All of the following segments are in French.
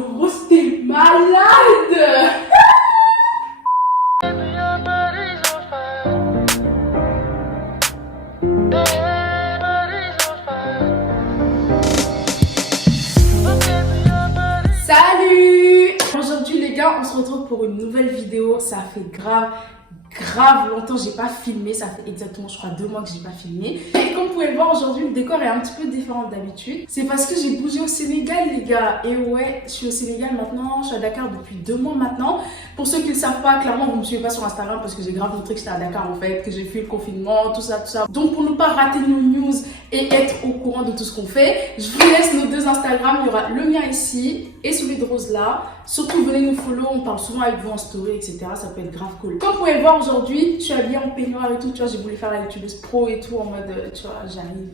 Le rose, t'es malade. Salut! Aujourd'hui les gars, on se retrouve pour une nouvelle vidéo. Ça fait grave longtemps que j'ai pas filmé. Ça fait exactement je crois 2 mois que j'ai pas filmé. Et comme vous pouvez le voir aujourd'hui, le décor est un petit peu différent d'habitude. C'est parce que j'ai bougé au Sénégal les gars. Et ouais, je suis au Sénégal maintenant. Je suis à Dakar depuis 2 mois maintenant. Pour ceux qui ne le savent pas, clairement vous me suivez pas sur Instagram parce que j'ai grave montré que j'étais à Dakar en fait, que j'ai fait le confinement, tout ça. Donc pour ne pas rater nos news et être au courant de tout ce qu'on fait, je vous laisse nos 2 Instagram. Il y aura le mien ici et celui de Rose là. Surtout venez nous follow, on parle souvent avec vous en story, etc. Ça peut être grave cool. Comme vous pouvez le voir aujourd'hui, je suis habillée en peignoir et tout, tu vois, j'ai voulu faire la youtubeuse pro et tout en mode, tu vois, j'arrive.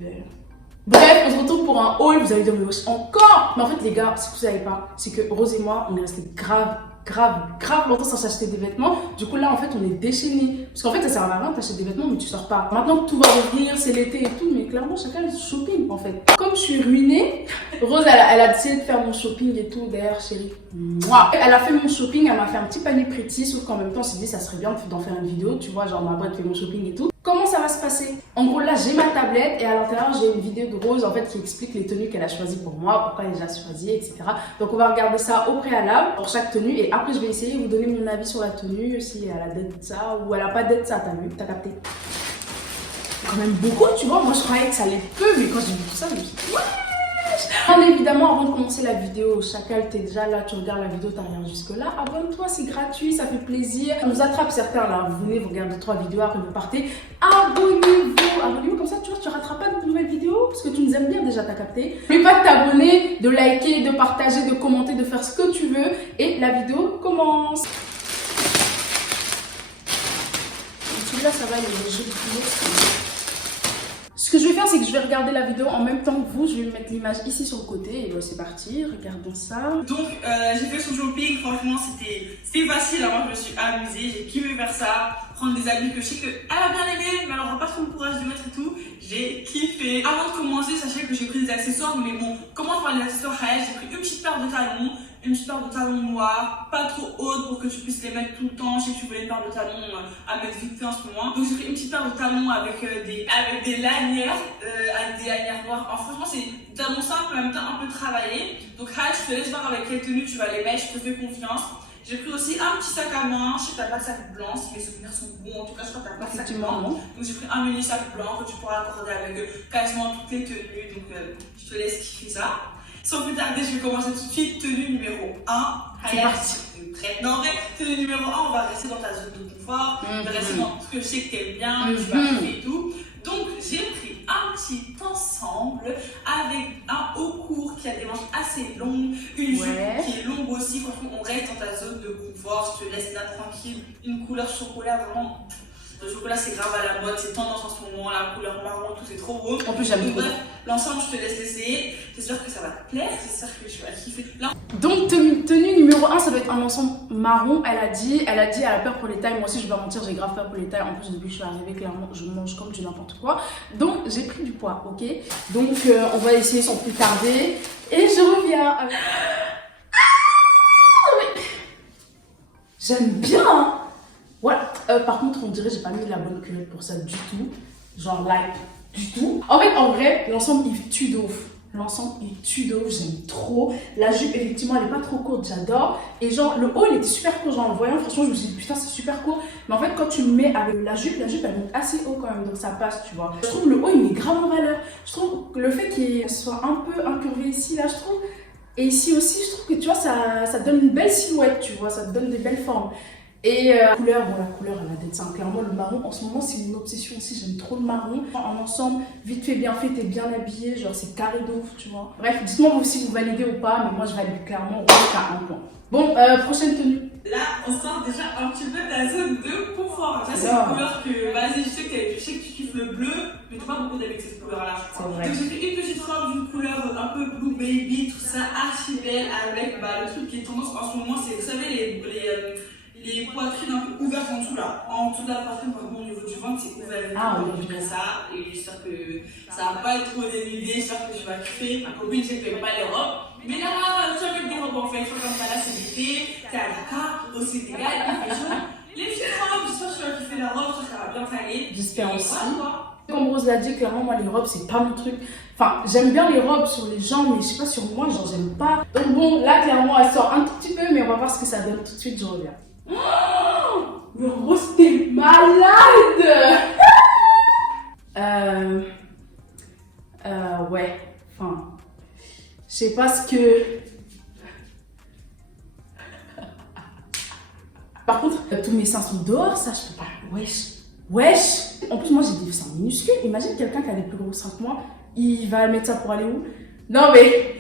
Bref, on se retrouve pour un haul, vous allez dire, mais wesh, encore. Mais en fait les gars, ce que vous savez pas, c'est que Rose et moi, on est restés grave longtemps sans s'acheter des vêtements. Du coup là en fait on est déchaînés. Parce qu'en fait ça sert à rien t'achètes des vêtements mais tu sors pas. Maintenant que tout va revenir, c'est l'été et tout, mais clairement chacun a son shopping en fait. Comme je suis ruinée, Rose elle a décidé de faire mon shopping et tout. D'ailleurs chérie, moi elle a fait mon shopping, elle m'a fait un petit panier Pretty. Sauf qu'en même temps on s'est dit ça serait bien d'en faire une vidéo, tu vois, genre ma boîte fait mon shopping et tout. Comment ça va se passer? En gros là j'ai ma tablette et à l'intérieur j'ai une vidéo de Rose en fait qui explique les tenues qu'elle a choisies pour moi, pourquoi elle les a choisies, etc. Donc on va regarder ça au préalable pour chaque tenue et après je vais essayer de vous donner mon avis sur la tenue, si elle a d'être ça ou elle a pas d'être ça, t'as vu, t'as capté? Quand même beaucoup, tu vois, moi je croyais que ça allait peu, mais quand j'ai vu tout ça, je me suis dit ouais. Bien évidemment, avant de commencer la vidéo, Chacal, t'es déjà là, tu regardes la vidéo, t'as rien jusque là, abonne-toi, c'est gratuit, ça fait plaisir. On vous attrape certains là, vous venez, vous regardez 2-3 vidéos, après vous partez. Abonnez-vous comme ça, tu vois, tu rateras pas de nouvelles vidéos, parce que tu nous aimes bien déjà, t'as capté. N'oublie pas de t'abonner, de liker, de partager, de commenter, de faire ce que tu veux, et la vidéo commence. Celui-là, ça va, il est joli. Ce que je vais faire, c'est que je vais regarder la vidéo en même temps que vous. Je vais mettre l'image ici sur le côté. Et ben, c'est parti, regardons ça. Donc, j'ai fait son shopping. Franchement, c'était facile. Moi, je me suis amusée. J'ai kiffé faire ça. Prendre des habits que je sais qu'elle a bien aimé, mais elle n'aura pas trop le courage de mettre et tout. J'ai kiffé. Avant de commencer, sachez que j'ai pris des accessoires. Mais bon, commence par les accessoires. J'ai pris une petite paire de talons. Une petite paire de talons noirs, pas trop haute pour que tu puisses les mettre tout le temps. Je sais que tu voulais une paire de talons à mettre vite fait en ce moment. Donc j'ai pris une petite paire de talons avec des lanières, noires. Alors, franchement, c'est des talons simples, en même temps un peu travaillés. Donc je te laisse voir avec quelle tenue tu vas les mettre, je te fais confiance. J'ai pris aussi un petit sac à main. Je sais que t'as pas de sac blanc, si mes souvenirs sont bons. En tout cas, je crois que t'as pas de sac blanc. Donc j'ai pris un mini sac blanc que tu pourras accorder avec quasiment toutes les tenues. Donc je te laisse kiffer ça. Sans plus tarder, je vais commencer tout de suite. Tenue numéro 1. C'est parti. Non, en vrai, tenue numéro 1, on va rester dans ta zone de confort. On va rester dans ce que je sais que t'aimes bien, que tu vas kiffer et tout. Donc, j'ai pris un petit ensemble avec un haut court qui a des manches assez longues, une jupe qui est longue aussi. Franchement, on reste dans ta zone de confort. Je te laisse là tranquille. Une couleur chocolat vraiment. Le chocolat c'est grave à la mode, c'est tendance en ce moment, la couleur marron, tout c'est trop beau. En plus j'aime trop. Bref, l'ensemble je te laisse l'essayer. J'espère que ça va te plaire, j'espère que tu vas kiffer. Là. Donc tenue numéro 1, ça doit être un ensemble marron. Elle a dit elle a peur pour les tailles. Moi aussi je vais pas mentir, j'ai grave peur pour les tailles. En plus depuis que je suis arrivée, clairement je mange comme du n'importe quoi. Donc j'ai pris du poids, ok. Donc on va essayer sans plus tarder. Et je reviens avec... J'aime bien hein. Voilà, par contre on dirait j'ai pas mis la bonne culotte pour ça du tout. Genre like, du tout. En fait en vrai l'ensemble il tue de ouf. L'ensemble il tue de ouf, j'aime trop. La jupe effectivement elle est pas trop courte, j'adore. Et genre le haut il était super court, genre en le voyant franchement je me suis dit putain c'est super court. Mais en fait quand tu le mets avec la jupe elle monte assez haut quand même donc ça passe tu vois. Je trouve le haut il met grave en valeur. Je trouve que le fait qu'il soit un peu incurvé ici là je trouve. Et ici aussi je trouve que tu vois ça donne une belle silhouette tu vois, ça te donne des belles formes. Et la couleur elle a d'être ça. Clairement le marron en ce moment c'est une obsession aussi, j'aime trop le marron. En ensemble, vite fait bien fait, t'es bien habillé, genre c'est carré de ouf tu vois. Bref, dites-moi vous si vous validez ou pas, mais moi je valide clairement, t'as un point. Bon, prochaine tenue. Là on sort déjà un petit peu ta zone de confort. Ça c'est une couleur que, vas-y je sais que tu kiffes le bleu, mais t'as pas beaucoup d'habitude avec cette couleur là je crois. Donc j'ai pris une petite robe d'une couleur un peu blue baby, tout ça archi belle avec le truc qui est tendance en ce moment, c'est vous savez les poitrines un peu ouvertes en dessous là. En dessous de la poitrine, par exemple au niveau du ventre, c'est ouvert. Oui. Ça, et j'espère que ça va pas être trop dénudé, j'espère que tu vas kiffer. Ma copine, je sais qu'elle n'aime pas les robes. Mais là, tu vas mettre des robes en fait, tu vas vérité, t'es à Dakar, au Sénégal, il fait chaud. Les petites robes, j'espère que tu vas kiffer la robe, ça va bien t'aller. J'espère aussi. Voilà, Comme Rose l'a dit, clairement, moi, les robes, c'est pas mon truc. Enfin, j'aime bien les robes sur les gens, mais je sais pas sur moi, genre, j'aime pas. Donc bon, là, clairement, elle sort un tout petit peu, mais on va voir ce que ça donne tout de suite, je reviens. Oh, mais Rose, t'es malade. Ouais, enfin, je sais pas ce que... Par contre, tous mes seins sont dehors, ça, je peux pas... Wesh. En plus, moi, j'ai des seins minuscules. Imagine quelqu'un qui a des plus gros seins que moi, il va mettre ça pour aller où? Non, mais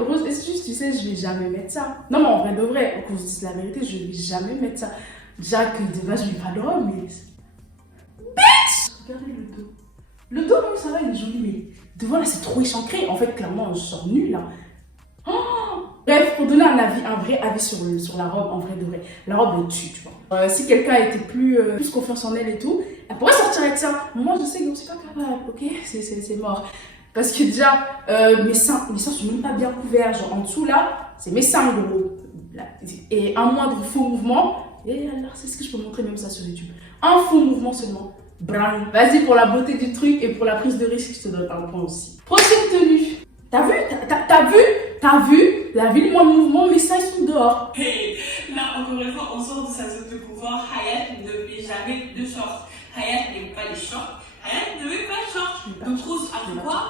Rose, est-ce que tu sais, je vais jamais mettre ça. Non, mais en vrai de vrai, qu'on se dise la vérité, je vais jamais mettre ça. Déjà que de base, je mets pas de robe, mais... Bitch! Regardez le dos. Le dos, même, ça va, il est joli, mais devant, là, c'est trop échancré. En fait, clairement, je sors nulle, là. Oh, bref, pour donner un vrai avis sur la robe, en vrai de vrai, la robe elle tue, tu vois. Si quelqu'un était plus confiance en elle et tout, elle pourrait sortir avec ça. Moi, je sais que je suis pas capable, ok? C'est mort. Parce que déjà, mes seins sont même pas bien couverts. Genre en dessous là, c'est mes seins gros. Et un moindre faux mouvement, et alors c'est ce que je peux montrer même ça sur YouTube. Un faux mouvement seulement. Bran. Vas-y, pour la beauté du truc et pour la prise de risque, je te donne un point aussi. Prochaine tenue. T'as vu? La ville, moi, le mouvement, mes seins sont dehors. Hey, là, encore une fois, on sort de sa zone de pouvoir. Hayat ne met jamais de shorts. Hayat n'aime pas les shorts. Hayat ne met pas de shorts. Donc, Rose a fait quoi?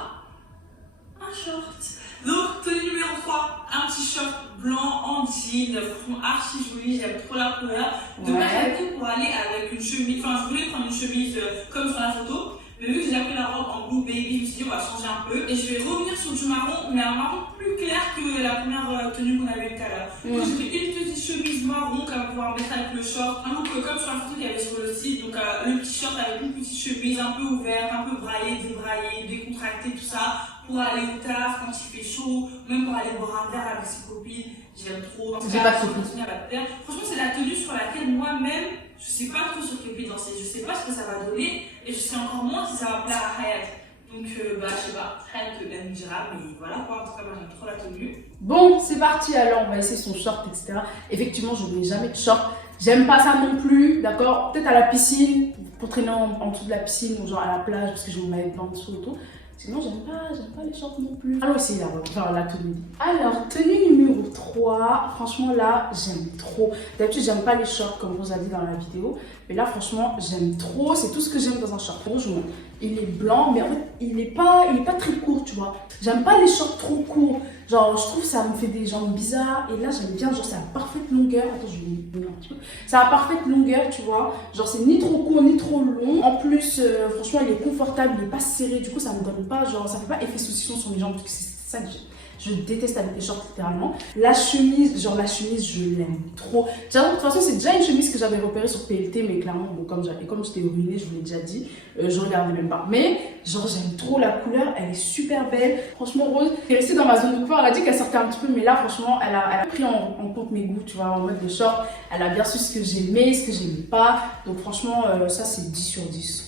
Un short. Donc, tenue numéro 3, un t-shirt blanc en jean, franchement archi joli, j'aime trop la couleur. De base, j'avais pour aller avec une chemise, enfin, je voulais prendre une chemise comme sur la photo. Mais vu que j'ai pris la robe en blue baby, je me suis dit on va changer un peu. Et je vais revenir sur du marron, mais un marron plus clair que la première tenue qu'on avait tout à l'heure. Donc j'ai pris une petite chemise marron qu'on va pouvoir mettre avec le short. Un look comme sur la photo qu'il y avait sur le site. Donc le petit short avec une petite chemise un peu ouverte, un peu braillée, débraillée, décontractée, tout ça. Pour aller au taf quand il fait chaud, même pour aller boire un verre avec ses copines. J'aime trop. J'ai pas de copines. Franchement, c'est la tenue sur laquelle moi-même, je sais pas trop sur quel pied danser. Je sais pas ce que ça va donner et je sais encore moins si ça va plaire à Hayat. Donc, je sais pas, Hayat elle me dira, mais voilà quoi. En tout cas, moi j'aime trop la tenue. Bon, c'est parti alors, on va essayer son short, etc. Effectivement, je ne mets jamais de short. J'aime pas ça non plus, d'accord? Peut-être à la piscine, pour traîner en dessous de la piscine ou genre à la plage parce que je me mets en dessous et tout. Sinon, j'aime pas les shorts non plus. Alors, c'est la tenue. Alors, tenue numéro 3. Franchement, là, j'aime trop. D'habitude, j'aime pas les shorts, comme vous a dit dans la vidéo. Mais là, franchement, j'aime trop. C'est tout ce que j'aime dans un short. Franchement, il est blanc, mais en fait, il est pas très court, tu vois. J'aime pas les shorts trop courts. Genre, je trouve que ça me fait des jambes bizarres. Et là, j'aime bien, genre, c'est à parfaite longueur. Attends, je vais venir un petit peu. C'est à parfaite longueur, tu vois. Genre, c'est ni trop court, ni trop long. En plus, franchement, il est confortable, il est pas serré. Du coup, ça me donne pas, genre, ça fait pas effet saucisson sur mes jambes. Parce que c'est ça que je déteste avec les shorts, littéralement. La chemise, je l'aime trop. De toute façon, c'est déjà une chemise que j'avais repérée sur PLT, mais clairement, bon, comme j'étais ruinée, je vous l'ai déjà dit, je regardais même pas. Mais, genre, j'aime trop la couleur, elle est super belle. Franchement, Rose est restée dans ma zone de confort. Elle a dit qu'elle sortait un petit peu, mais là, franchement, elle a pris en compte mes goûts, tu vois, en mode de short. Elle a bien su ce que j'aimais, ce que j'aimais pas. Donc, franchement, ça, c'est 10 sur 10.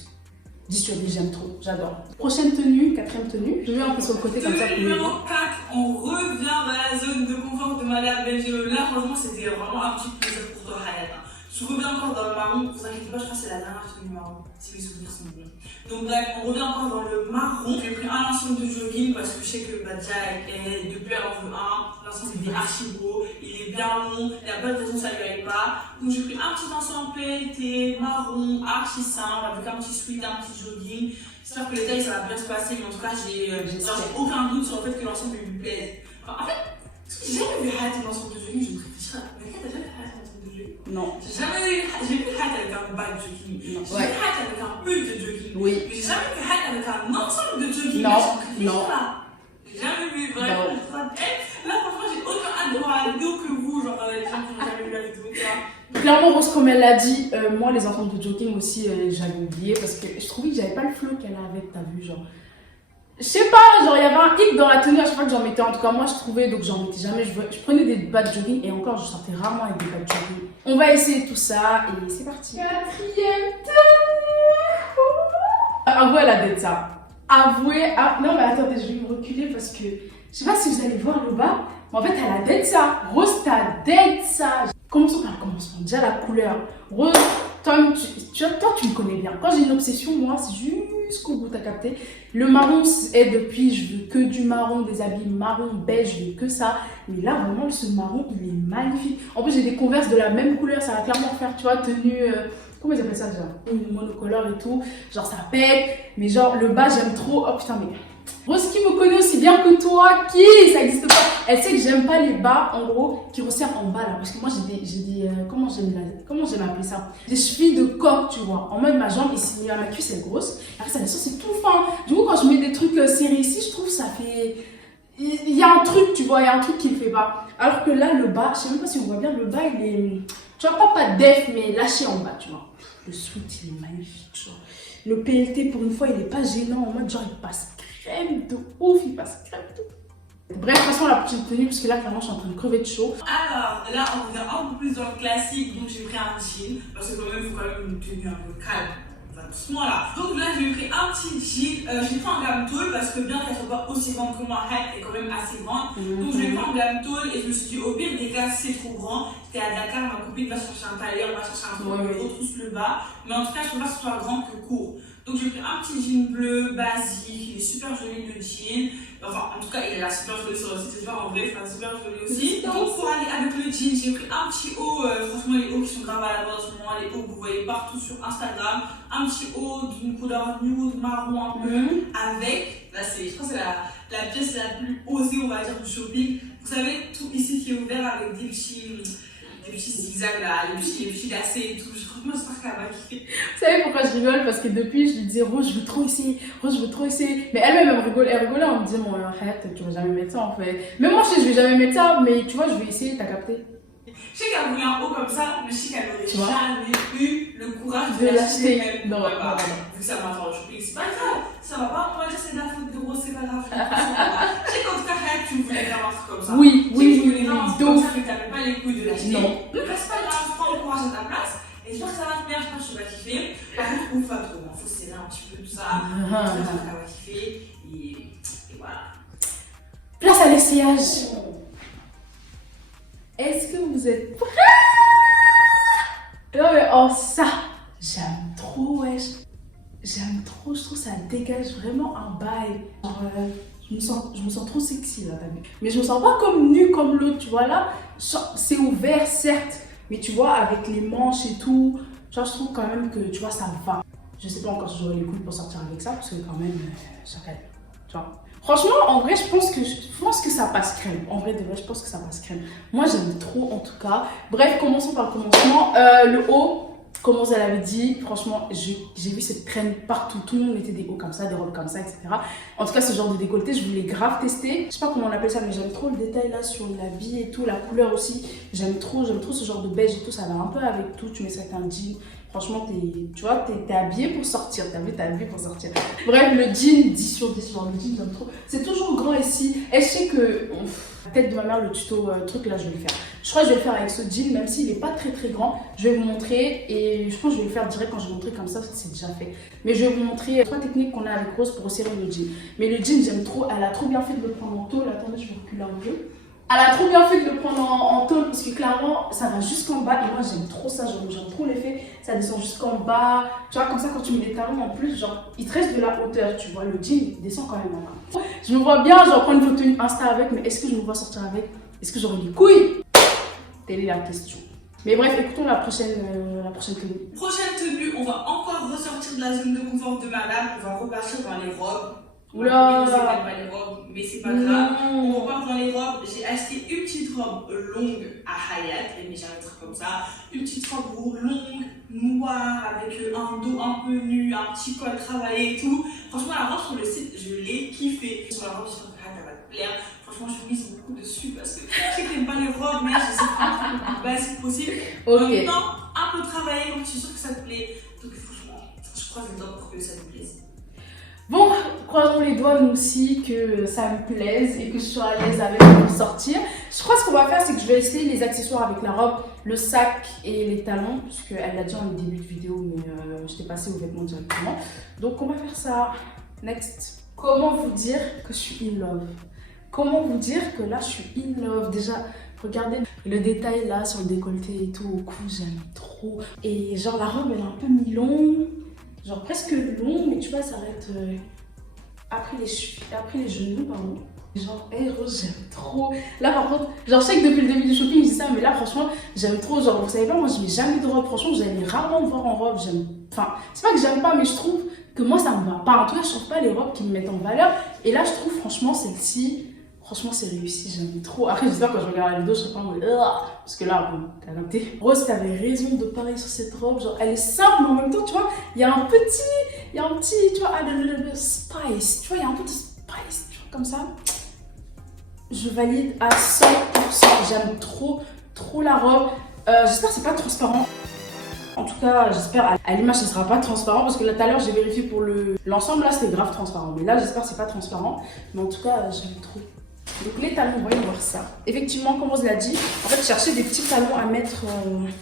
10 sur 10, j'aime trop, j'adore. Prochaine tenue, 4e tenue. Je mets un peu sur le côté comme ça. Tenue numéro 4, on revient dans la zone de confort de Madame Belgio. Là, franchement, c'était vraiment un petit plaisir pour toi, Hayat. Je reviens encore dans le marron, vous inquiétez pas, je crois que c'est la dernière tenue marron, si mes souvenirs sont bons. Donc bref, on revient encore dans le marron. J'ai pris un ensemble de jogging parce que je sais que Badja, depuis elle en veut un. L'ensemble il est archi beau, il est bien long, il n'y a pas de raison que ça lui aille pas. Donc j'ai pris un petit ensemble PLT, marron, archi simple, avec un petit sweat, un petit jogging. J'espère que les tailles ça va bien se passer, mais en tout cas j'ai aucun doute sur le fait que l'ensemble lui plaise. Enfin, en fait, j'ai jamais vu Hayat dans ensemble de jogging, je me réfléchis. Mais t'as jamais vu Hayat dans ensemble de jogging? Non. J'ai vu Hayat avec un bas de jogging. J'ai vu Hayat avec un pull de jogging. Oui. Mais j'ai jamais vu Hayat avec un ensemble de jogging. Non. J'ai jamais vu, vraiment. Là, franchement, j'ai autant hâte de voir la vidéo que vous, genre les gens qui n'ont jamais vu la vidéo. Clairement, Rose, comme elle l'a dit, moi, les enfants de jogging aussi, j'avais oublié parce que je trouvais que j'avais pas le flow qu'elle avait, t'as vu, genre. Je sais pas, genre, il y avait un hic dans la tenue à chaque fois que j'en mettais. En tout cas, moi, je trouvais, donc j'en mettais jamais. Je prenais des bas de jogging et encore, je sortais rarement avec des bas de jogging. On va essayer tout ça et c'est parti. 4e tenue. Avouez la dette, ça. Avouez. Ah, non, mais attendez, je vais me reculer parce que Je sais pas si vous allez voir le bas, mais en fait, elle a dead ça. Rose, t'as dead ça. Commençons par le commencement. Déjà, la couleur. Rose, toi, tu me connais bien. Quand j'ai une obsession, moi, c'est jusqu'au bout, t'as capté. Le marron est depuis, je veux que du marron, des habits marron, beige, je veux que ça. Mais là, vraiment, ce marron, il est magnifique. En plus, j'ai des Converse de la même couleur, ça va clairement faire, tu vois, tenue... comment ils appellent ça déjà? Une monocolore et tout. Genre, ça pète. Mais genre, le bas, j'aime trop. Oh putain, mais... Rose qui me connaît aussi bien que toi, qui ça existe pas. Elle sait que j'aime pas les bas, en gros, qui resserrent en bas là. Parce que moi, j'ai des comment j'aime appeler ça? Des chevilles de coq, tu vois. En mode, ma jambe ici, ma cuisse est grosse. Après, ça, c'est tout fin. Du coup, quand je mets des trucs serrés ici, je trouve ça fait... Il y a un truc, tu vois, il y a un truc qui me fait pas. Alors que là, le bas, je sais même pas si on voit bien, le bas, il est... Tu vois, pas def, mais lâché en bas, tu vois. Le sweat, il est magnifique, tu vois. Le PLT, pour une fois, il est pas gênant. En mode, genre, il passe crème de ouf, il passe crème de ouf. Bref, passons à la petite tenue, parce que là, clairement, je suis en train de crever de chaud. Alors, là, on revient un peu plus dans le classique, donc j'ai pris un jean, parce que quand même, il faut quand même une tenue un peu calme. Enfin, doucement là. Donc là, j'ai pris un petit jean, j'ai pris en gamme tôle, parce que bien qu'elle soit pas aussi grande que moi, elle est quand même assez grande. Donc je l'ai pris en gamme tôle, et je me suis dit, au pire des cas, c'est trop grand. J'étais à Dakar, ma copine va chercher un tailleur, va chercher un truc, on retrousse le bas. Mais en tout cas, je préfère que ce soit grand que court. Donc j'ai pris un petit jean bleu basique, il est super joli le jean. Enfin, en tout cas, il est là super joli sur le site, c'est super en vrai, c'est super joli aussi. Donc pour aller avec le jean, j'ai pris un petit haut, franchement les hauts qui sont grave à la mode en ce moment, les hauts que vous voyez partout sur Instagram. Un petit haut d'une couleur nude, marron un peu, avec, là je pense que c'est la pièce la plus osée, on va dire, du shopping. Vous savez, tout ici qui est ouvert avec des petits zigzags là, les petits lacets et tout. Franchement, j'espère qu'elle va kiffer. Vous savez pourquoi je rigole? Parce que depuis, je lui disais, Rose, je veux trop essayer, Rose, je veux trop essayer. Mais elle-même, elle rigolait en me disant, bon, arrête, tu vas jamais mettre ça en fait. Même moi, je vais jamais mettre ça, mais tu vois, je vais essayer, t'as capté? Je sais qu'elle voulait un haut comme ça, mais je sais qu'elle aurait jamais eu le courage de l'acheter. Non, vu que ça m'a fait un shopping, c'est pas grave, ça va pas, on va dire c'est de la faute de Rose, c'est pas grave. Je sais qu'en tout cas, tu voulais faire un truc comme ça. Oui, donc tu n'avais pas les couilles de l'acheter. Non. Mais c'est pas grave, prends le courage à ta place. Et j'espère que ça va te plaire, j'espère que tu vas kiffer. Par contre, ouf, pas trop, il faut serrer un petit peu tout ça. J'espère qu'elle va kiffer. Et voilà. Place à l'essayage. Est-ce que vous êtes prêts? Non mais oh ça, j'aime trop, wesh. J'aime trop, je trouve ça dégage vraiment un bail. Genre, je me sens trop sexy là, t'as vu. Mais je me sens pas comme nue comme l'autre, tu vois là. C'est ouvert certes, mais tu vois avec les manches et tout. Genre je trouve quand même que tu vois ça me va. Je sais pas encore si j'aurai les couilles pour sortir avec ça parce que quand même ça calme, tu vois. Franchement, en vrai, je pense que ça passe crème. En vrai, de vrai, je pense que ça passe crème. Moi, j'aime trop, en tout cas. Bref, commençons par le commencement. Le haut, comme on l'avait dit, franchement, j'ai vu cette crème partout. Tout le monde mettait des hauts comme ça, des robes comme ça, etc. En tout cas, ce genre de décolleté, je voulais grave tester. Je sais pas comment on appelle ça, mais j'aime trop le détail là sur l'habit et tout, la couleur aussi. J'aime trop ce genre de beige et tout. Ça va un peu avec tout. Tu mets ça avec un jean. Franchement, tu vois, t'es habillé pour sortir. T'es habillé pour sortir. Bref, le jean, 10 sur 10, genre le jean, j'aime trop. C'est toujours grand ici. Et je sais que, tête de ma mère, le tuto, truc là, je vais le faire. Je crois que je vais le faire avec ce jean, même s'il n'est pas très grand. Je vais vous montrer et je pense que je vais le faire direct quand je vais montrer comme ça, c'est déjà fait. Mais je vais vous montrer 3 techniques qu'on a avec Rose pour resserrer le jean. Mais le jean, j'aime trop. Elle a trop bien fait de le prendre en tôle. Attendez, je vais reculer un peu. Elle a trop bien fait de le prendre en tôle parce que clairement ça va jusqu'en bas et moi j'aime trop ça, j'aime trop l'effet, ça descend jusqu'en bas, tu vois comme ça quand tu mets des talons en plus genre il te reste de la hauteur, tu vois le jean il descend quand même en bas. Je me vois bien genre prendre une photo Insta avec, mais est-ce que je me vois sortir avec? Est-ce que j'aurai des couilles? Telle est la question. Mais bref, écoutons la prochaine tenue. Prochaine tenue, on va encore ressortir de la zone de confort de madame, on va repartir dans les robes. Oula! Pas les robes, mais c'est pas grave. On repart dans les robes. J'ai acheté une petite robe longue à Hayat, mais j'ai un truc comme ça. Une petite robe longue, noire, avec un dos un peu nu, un petit col travaillé et tout. Franchement, la robe sur le site, je l'ai kiffé. Sur la robe, je pense que ça va te plaire. Franchement, je mise beaucoup dessus parce que je sais que t'aimes pas les robes, mais j'essaie de faire un truc le plus basique possible. En même temps, un peu travaillé, donc je suis sûre que ça te plaît. Donc franchement, je croise les doigts pour que ça te plaise. Bon, croisons les doigts nous aussi que ça me plaise et que je sois à l'aise avec pour sortir. Je crois que ce qu'on va faire, c'est que je vais essayer les accessoires avec la robe, le sac et les talons, puisqu'elle l'a dit en début de vidéo, mais je t'ai passé aux vêtements directement. Donc on va faire ça. Next. Comment vous dire que je suis in love? comment vous dire que là je suis in love. Déjà, regardez le détail là sur le décolleté et tout, au cou, j'aime trop. Et genre la robe elle est un peu mi-longue, genre presque longue, mais tu vois, ça s'arrête après les genoux, pardon. Genre, rose, j'aime trop. Là, par contre, genre, je sais que depuis le début du shopping, je dis ça, mais là, franchement, j'aime trop. Genre, vous savez pas, moi, je mets jamais de robe. Franchement, j'aime rarement me voir en robe. Enfin, c'est pas que j'aime pas, mais je trouve que moi, ça me va pas. En tout cas, je trouve pas les robes qui me mettent en valeur. Et là, je trouve, franchement, celle-ci, franchement, c'est réussi. J'aime trop. Après, j'espère que quand je regarde la vidéo, je serai pas en mode, parce que là, bon, t'as noté. Rose, t'avais raison de parler sur cette robe. Genre, elle est simple, mais en même temps, tu vois, il y a un petit, tu vois, le spice. Tu vois, il y a un peu de spice, tu vois, comme ça. Je valide à 100%, j'aime trop la robe. J'espère que c'est pas transparent. En tout cas, j'espère à l'image ça sera pas transparent parce que là tout à l'heure j'ai vérifié pour l'ensemble, là c'était grave transparent. Mais là j'espère que c'est pas transparent. Mais en tout cas, j'aime trop. Donc les talons, voyons voir ça. Effectivement, comme Rose l'a dit, en fait, chercher des petits talons à mettre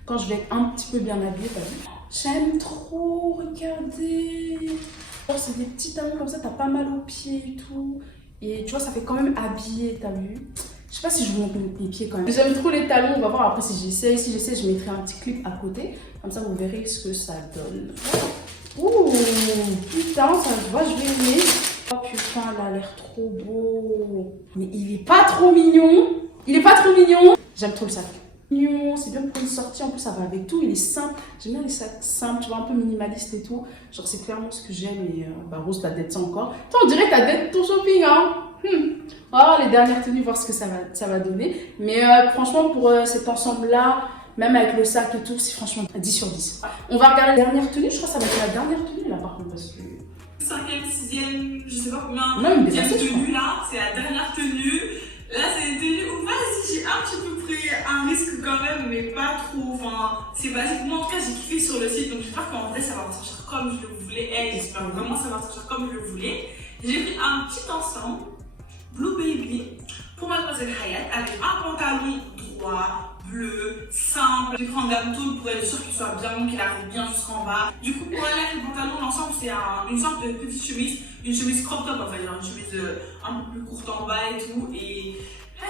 quand je vais être un petit peu bien habillée, t'as vu? J'aime trop, regardez. Oh, c'est des petits talons comme ça, t'as pas mal aux pieds et tout. Et tu vois, ça fait quand même habillé, t'as vu? Je sais pas si je vous montre mes pieds quand même. J'aime trop les talons, on va voir après si j'essaie. Si j'essaie, je mettrai un petit clip à côté. Comme ça, vous verrez ce que ça donne. Ouh, putain, ça se voit, je vais aimer. Oh putain, il a l'air trop beau. Mais il est pas trop mignon. Il est pas trop mignon. J'aime trop le sac. Mignon, c'est bien pour une sortie, en plus ça va avec tout, il est simple. J'aime bien les sacs simples, tu vois, un peu minimaliste et tout. Genre c'est clairement ce que j'aime et bah Rose, t'as d'être ça encore. Toi, on dirait que t'as d'être ton shopping, hein. Oh, les dernières tenues, voir ce que ça va donner. Mais franchement, pour cet ensemble-là, même avec le sac et tout, c'est franchement 10 sur 10. On va regarder la dernière tenue, je crois que ça va être la dernière tenue là par contre, parce que... 5e, 6e, je sais pas combien, non, mais tenue là, c'est la dernière tenue. Là, c'est une tenue où, vas-y, j'ai un petit peu pris un risque quand même, mais pas trop. Enfin, c'est basique. Moi, en tout cas, j'ai kiffé sur le site, donc j'espère qu'en vrai, ça va ressortir comme je le voulais. J'espère vraiment que ça va ressortir comme je le voulais. J'ai pris un petit ensemble, Blue Baby, pour Mademoiselle Hayat, avec un pantalon droit, bleu, simple. J'ai pris en gamme tôle pour être sûr qu'il soit bien long, qu'il arrive bien jusqu'en bas. Du coup, pour aller avec le pantalon, l'ensemble, c'est une sorte de petite chemise, une chemise crop top, en fait, genre une chemise un peu plus courte en bas et tout. Et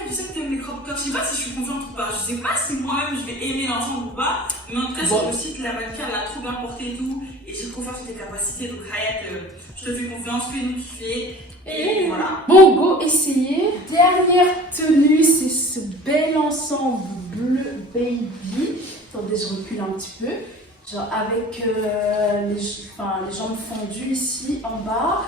je sais que t'aimes les crop tops. Je sais pas si je suis confiante ou pas. Je sais pas si moi-même je vais aimer l'ensemble ou pas. Mais en tout cas, sur le site, la mannequin, elle a trop bien porté et tout. Et j'ai confiance en tes capacités. Donc, Hayat, je te fais confiance, fais-nous kiffer. Et voilà. Bon, go essayer. Dernière tenue, c'est ce bel ensemble bleu baby. Attendez, je recule un petit peu. Genre avec les jambes fendues ici en bas.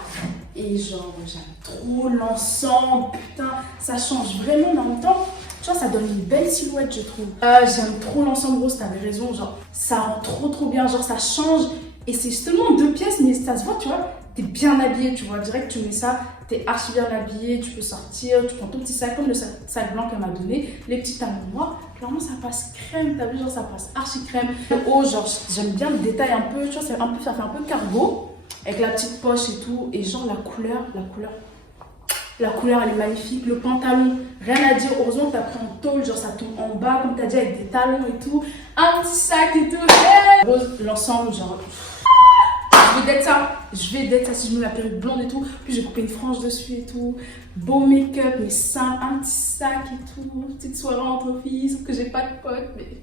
Et genre, j'aime trop l'ensemble. Putain, ça change vraiment, mais en même temps, tu vois, ça donne une belle silhouette, je trouve. J'aime trop l'ensemble rose, t'avais raison. Genre, ça rend trop bien. Genre, ça change. Et c'est seulement 2 pièces, mais ça se voit, tu vois. T'es bien habillé, tu vois, direct tu mets ça, t'es archi bien habillé, tu peux sortir, tu prends ton petit sac comme le sac blanc qu'elle m'a donné, les petits talons noirs, clairement ça passe crème, t'as vu, genre ça passe archi crème. Oh, genre j'aime bien le détail un peu, tu vois, ça fait un peu cargo, avec la petite poche et tout, et genre la couleur elle est magnifique, le pantalon, rien à dire, heureusement t'as pris en tôle, genre ça tombe en bas, comme t'as dit, avec des talons et tout, un petit sac et tout, hey. L'ensemble, genre... Je vais d'être ça si je mets ma perruque blonde et tout. Puis j'ai coupé une frange dessus et tout. Beau make-up, mais simple, un petit sac et tout. Petite soirée entre filles, sauf que j'ai pas de potes. Mais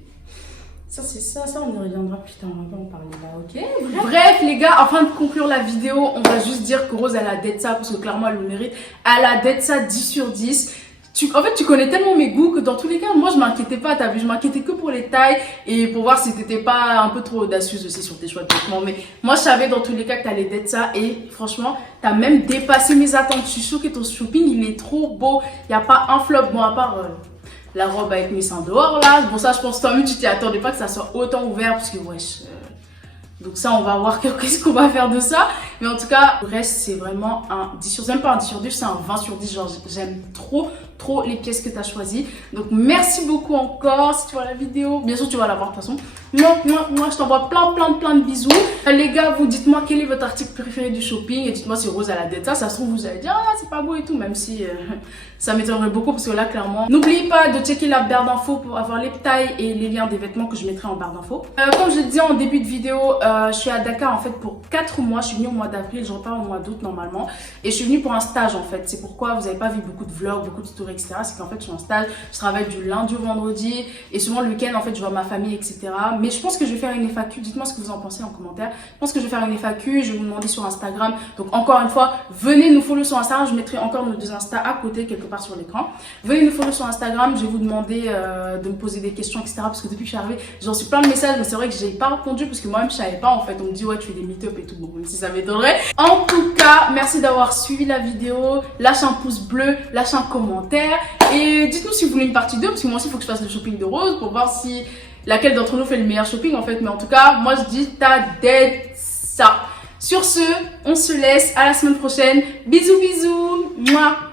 ça, c'est ça, on y reviendra plus tard. On va en parler là, ok? Bref, les gars, afin de conclure la vidéo, on va juste dire que Rose, elle a d'être ça, parce que clairement, elle le mérite. Elle a d'être ça 10 sur 10. En fait, tu connais tellement mes goûts que dans tous les cas, moi, je m'inquiétais pas, t'as vu, je m'inquiétais que pour les tailles et pour voir si t'étais pas un peu trop audacieuse aussi sur tes choix de vêtements. Mais moi, je savais dans tous les cas que t'allais d'être ça et franchement, t'as même dépassé mes attentes. Je suis choquée, ton shopping, il est trop beau. Y a pas un flop, bon, à part la robe avec mes seins dehors là. Bon, ça, je pense toi-même, tu t'y attendais pas que ça soit autant ouvert parce que, wesh. Donc ça, on va voir qu'est-ce qu'on va faire de ça. Mais en tout cas, le reste, c'est vraiment un 10 sur 10, même pas un 10 sur 10, c'est un 20 sur 10. Genre, j'aime trop trop les pièces que tu as choisies. Donc merci beaucoup encore. Si tu vois la vidéo, bien sûr tu vas la voir de toute façon. Moi je t'envoie plein de bisous. Les gars, vous dites-moi quel est votre article préféré du shopping et dites-moi si Rose à la dette. Ça se trouve vous allez dire ah c'est pas beau et tout, même si ça m'étonnerait beaucoup parce que là clairement. N'oubliez pas de checker la barre d'infos pour avoir les tailles et les liens des vêtements que je mettrai en barre d'infos. Comme je le disais en début de vidéo, je suis à Dakar en fait pour 4 mois. Je suis venue au mois d'avril, je repars au mois d'août normalement. Et je suis venue pour un stage en fait. C'est pourquoi vous n'avez pas vu beaucoup de vlogs, beaucoup de stories, etc. C'est qu'en fait je suis en stage, je travaille du lundi au vendredi et souvent le week-end en fait je vois ma famille, etc. Mais je pense que je vais faire une FAQ. Dites-moi ce que vous en pensez en commentaire. Je pense que je vais faire une FAQ, je vais vous demander sur Instagram. Donc encore une fois, venez nous follow sur Instagram. Je mettrai encore nos 2 Insta à côté quelque part sur l'écran. Venez nous follow sur Instagram. Je vais vous demander de me poser des questions, etc. Parce que depuis que je suis arrivée, j'en suis plein de messages, mais c'est vrai que j'ai pas répondu parce que moi-même je savais pas en fait. On me dit ouais tu fais des meet-up et tout. Bon, même si ça m'étonnerait. En tout cas, merci d'avoir suivi la vidéo. Lâchez un pouce bleu, lâchez un commentaire et dites-nous si vous voulez une partie 2 parce que moi aussi il faut que je fasse le shopping de Rose pour voir si laquelle d'entre nous fait le meilleur shopping en fait. Mais en tout cas, moi je dis ta dette ça. Sur ce, on se laisse. À la semaine prochaine. Bisous bisous. Mouah.